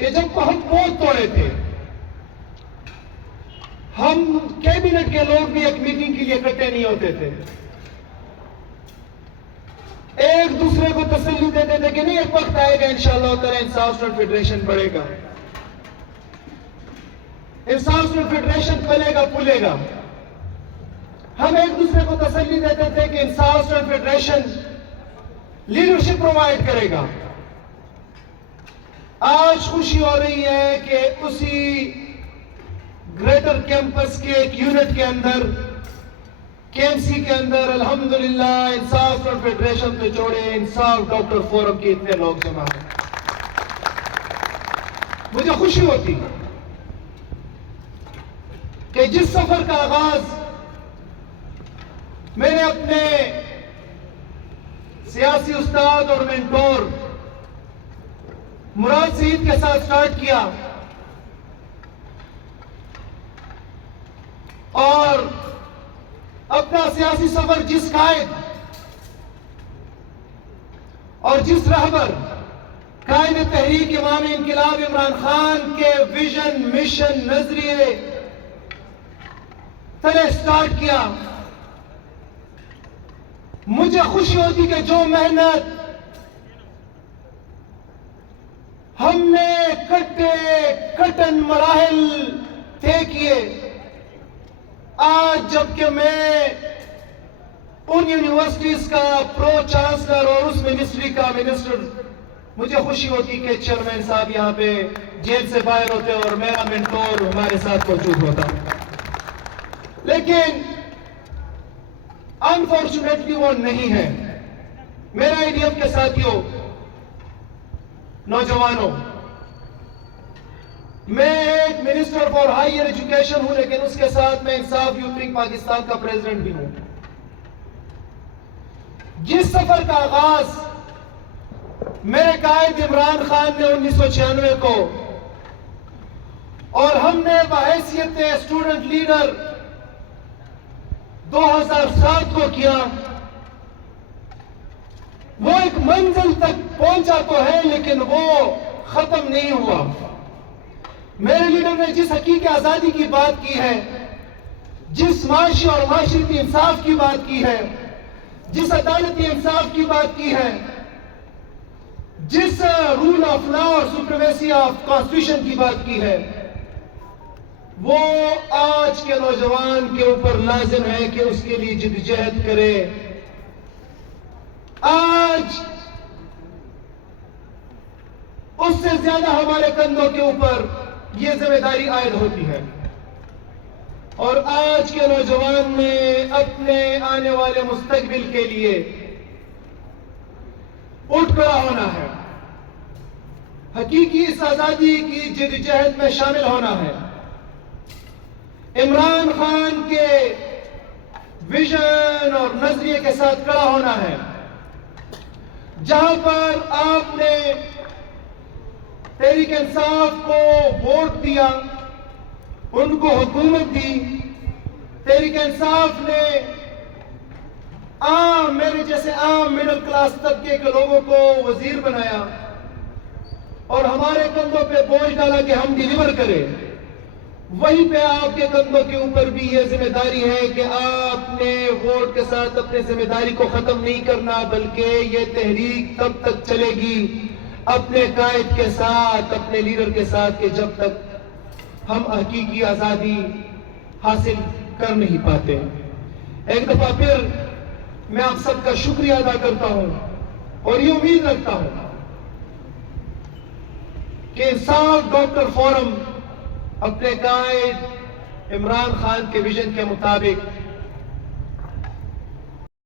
کہ جب ہم ووٹ توڑے تھے، ہم کیبنٹ کے لوگ بھی ایک میٹنگ کے لیے اکٹھے نہیں ہوتے تھے، ایک دوسرے کو تسلی دیتے تھے کہ نہیں ایک وقت آئے گا انشاءاللہ تعالی انصاف اسٹوڈنٹ فیڈریشن بڑھے گا، انصاف اسٹوڈنٹ فیڈریشن پلے گا پھولے گا۔ ہم ایک دوسرے کو تسلی دیتے تھے کہ انصاف اسٹوڈنٹ فیڈریشن لیڈرشپ پرووائڈ کرے گا۔ آج خوشی ہو رہی ہے کہ اسی گریٹر کیمپس کے ایک یونٹ کے اندر، کے ایم سی کے اندر الحمدللہ انصاف اسٹوڈنٹ فیڈریشن پہ چھوڑے انصاف ڈاکٹر فورم کے اتنے لوگ جمع ہیں۔ مجھے خوشی ہوتی کہ جس سفر کا آغاز میں نے اپنے سیاسی استاد اور مینٹور مراد سعید کے ساتھ سٹارٹ کیا، اور اپنا سیاسی سفر جس قائد اور جس رہبر قائد تحریک امام انقلاب عمران خان کے ویژن، مشن، نظریے تلے سٹارٹ کیا، مجھے خوشی ہوتی کہ جو محنت ہم نے کٹن مراحل طے کیے، آج جبکہ میں ان یونیورسٹیز کا پرو چانسلر اور اس منسٹری کا منسٹر، مجھے خوشی ہوتی کہ چیئرمین صاحب یہاں پہ جیل سے باہر ہوتے اور میرا مینٹور ہمارے ساتھ موجود ہوتا، لیکن انفارچونیٹلی وہ نہیں ہے۔ میرا آئی کے ساتھیوں، نوجوانوں، میں ایک منسٹر فار ہائیر ایجوکیشن ہوں، لیکن اس کے ساتھ میں انصاف یوتھ ونگ پاکستان کا پریزیڈنٹ بھی ہوں۔ جس سفر کا آغاز میرے قائد عمران خان نے 1996 کو اور ہم نے بحیثیت اسٹوڈنٹ لیڈر 2007 کو کیا، وہ ایک منزل تک پہنچا تو ہے لیکن وہ ختم نہیں ہوا۔ میرے لیڈر نے جس حقیقی آزادی کی بات کی ہے، جس معاشی اور معاشرتی انصاف کی بات کی ہے، جس عدالتی انصاف کی بات کی ہے، جس رول آف لا اور سپریمیسی آف کانسٹیٹیوشن کی بات کی ہے، وہ آج کے نوجوان کے اوپر لازم ہے کہ اس کے لیے جدوجہد کرے۔ آج اس سے زیادہ ہمارے کندھوں کے اوپر یہ ذمہ داری عائد ہوتی ہے، اور آج کے نوجوان نے اپنے آنے والے مستقبل کے لیے اٹھ کھڑا ہونا ہے، حقیقی اس آزادی کی جدوجہد میں شامل ہونا ہے، عمران خان کے ویژن اور نظریے کے ساتھ کھڑا ہونا ہے۔ جہاں پر آپ نے تحریک انصاف کو ووٹ دیا، ان کو حکومت دی، تحریک انصاف نے میرے جیسے عام مڈل کلاس طبقے کے لوگوں کو وزیر بنایا اور ہمارے کندھوں پہ بوجھ ڈالا کہ ہم ڈیلیور کریں، وہیں پہ آپ کے کندھوں کے اوپر بھی یہ ذمہ داری ہے کہ آپ نے ووٹ کے ساتھ اپنے ذمہ داری کو ختم نہیں کرنا، بلکہ یہ تحریک تب تک چلے گی اپنے قائد کے ساتھ، اپنے لیڈر کے ساتھ، کہ جب تک ہم حقیقی آزادی حاصل کر نہیں پاتے۔ ایک دفعہ پھر میں آپ سب کا شکریہ ادا کرتا ہوں اور یہ امید رکھتا ہوں کہ انصاف ڈاکٹر فورم اپنے قائد عمران خان کے ویژن کے مطابق